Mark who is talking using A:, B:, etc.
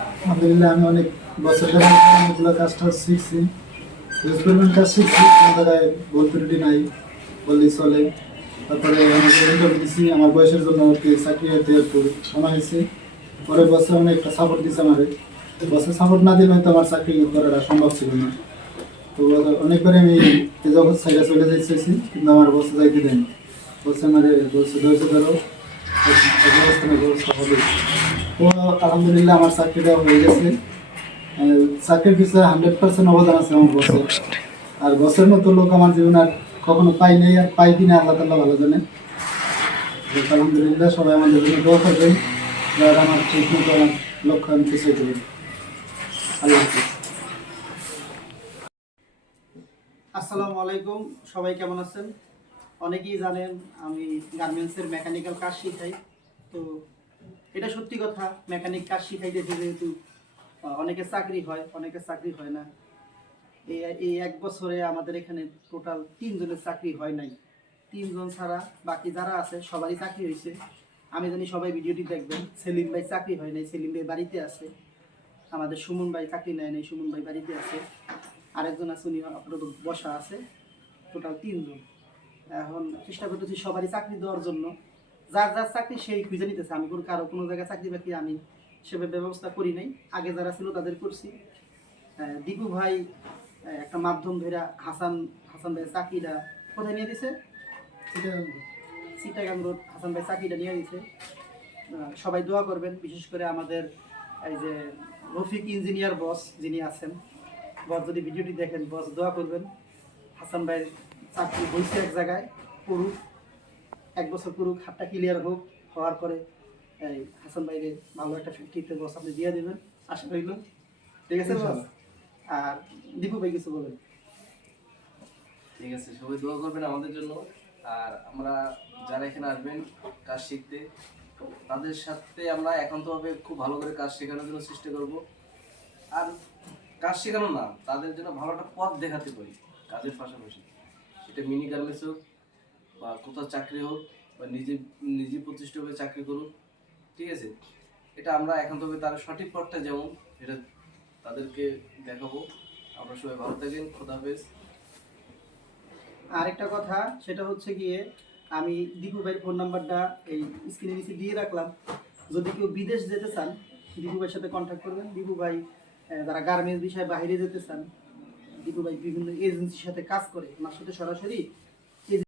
A: আলহামদুলিল্লাহ, আমি অনেক বছর ধরে অনেকগুলো কাজ টাজ শিখছি এক্সপেরিমেন্ট কাজ শিখছি, কোনো জায়গায় ভুল ত্রুটি নাই, বললেই চলে। তারপরে ইন্টারভিউ দিছি আমার বয়সের জন্য আর কি চাকরি হতে একটু সময় হয়েছে পরের বছর অনেক একটা সাপোর্ট দিচ্ছে আমারে। বছর সাপোর্ট না দিলে হয়তো আমার চাকরি করাটা সম্ভব ছিল না। তো অনেকবার আমি জগৎ সাইডে চলে যাইতেছি, কিন্তু আমার বসে যাইতে দেয়নি। বলছে আমার বলছে ধৈর্য ধরো আলহামদুলিল্লাহ, আমার চাকরিটা হয়ে গেছে। চাকরির পিছনে হান্ড্রেড পার্সেন্ট অবদান আছে আমার বসের আর বসের মতো লোক আমার জীবনে আর কখনো পাই নেই আর পাই কিনা আল্লাহ তাল্লাহ ভালো জানে। আলহামদুলিল্লাহ, সবাই আমাদের জন্য দোয়া করবেন। যারা আমার ঠিক মতো আমার লক্ষ্য আমি পৌঁছাইতে পারি আল্লাহ
B: আসসালামু আলাইকুম, সবাই কেমন আছেন? অনেকেই জানেন আমি গার্মেন্টসের মেকানিক্যাল কাজ শিখাই। তো এটা সত্যি কথা মেকানিক কাজ শিখাইতেছে যেহেতু অনেকের চাকরি হয়, অনেকের চাকরি হয় না। এই এক বছরে আমাদের এখানে টোটাল তিনজনের চাকরি হয় নাই। তিনজন ছাড়া বাকি যারা আছে, সবারই চাকরি হয়েছে আমি জানি সবাই ভিডিওটি দেখবেন, সেলিম ভাই চাকরি হয় নাই, সেলিম ভাই বাড়িতে আছে। আমাদের সুমন ভাই চাকরি নেয় নাই, সুমন ভাই বাড়িতে আছে। আরেকজন আছে, উনি আপাতত বসা আছে। টোটাল তিনজন। এখন চেষ্টা করতেছি সবারই চাকরি দেওয়ার জন্য। যার যার চাকরি সেই খুঁজে নিতেছে। আমি কোনো কারও কোনো জায়গায় চাকরি বাকরি আমি সেভাবে ব্যবস্থা করি নাই। আগে যারা ছিল তাদের করছি। দীপু ভাই একটা মাধ্যম ধরে হাসান হাসান ভাই চাকরিটা কোথায় নিয়ে দিছে? সিটাগাং রোড। হাসান ভাই চাকরিটা নিয়ে দিছে। সবাই দোয়া করবেন বিশেষ করে আমাদের এই যে রফিক ইঞ্জিনিয়ার বস যিনি আছেন। বস যদি ভিডিওটি দেখেন বস দোয়া করবেন। হাসান ভাইয়ের চাকরি হয়েছে এক জায়গায় করুক এক বছর করুক হাতটা ক্লিয়ার হোক হওয়ার পরে এই হাসান ভাইকে ভালো একটা ফ্যাক্টরিতে বস আপনি দিয়ে দেবেন আশা রইল। ঠিক আছে বস আর দীপু ভাই কিছু বলেন।
C: ঠিক আছে সবাই দোয়া করবেন আমাদের জন্য। আর আমরা যারা এখানে আসবেন কাজ শিখতে তাদের সাথে আমরা একান্তভাবে খুব ভালো করে কাজ শেখানোর জন্য চেষ্টা করব। আর কাজ শেখানো না তাদের জন্য ভালো একটা পথ দেখাতে পারি কাজের পাশাপাশি। সেটা মিনি গার্মেন্টস হোক বা কোথাও চাকরি হোক বা নিজে নিজে প্রতিষ্ঠিত হয়ে চাকরি করুক ঠিক আছে? এটা আমরা একান্তভাবে তার সঠিক পথটা যেমন, এটা তাদেরকে দেখাবো। আমরা সবাই ভালো থাকেন, খোদা হাফেজ।
B: আরেকটা কথা, সেটা হচ্ছে গিয়ে আমি দীপু ভাইয়ের ফোন নাম্বারটা এই স্ক্রিনে নিচে দিয়ে রাখলাম। যদি কেউ বিদেশ যেতে চান, দীপু ভাইয়ের সাথে কন্ট্যাক্ট করবেন। দীপু ভাই যারা গার্মেন্টস বিষয়ে বাইরে যেতে চান দীপু বিভিন্ন এজেন্সির সাথে কাজ করে ওনার সাথে সরাসরি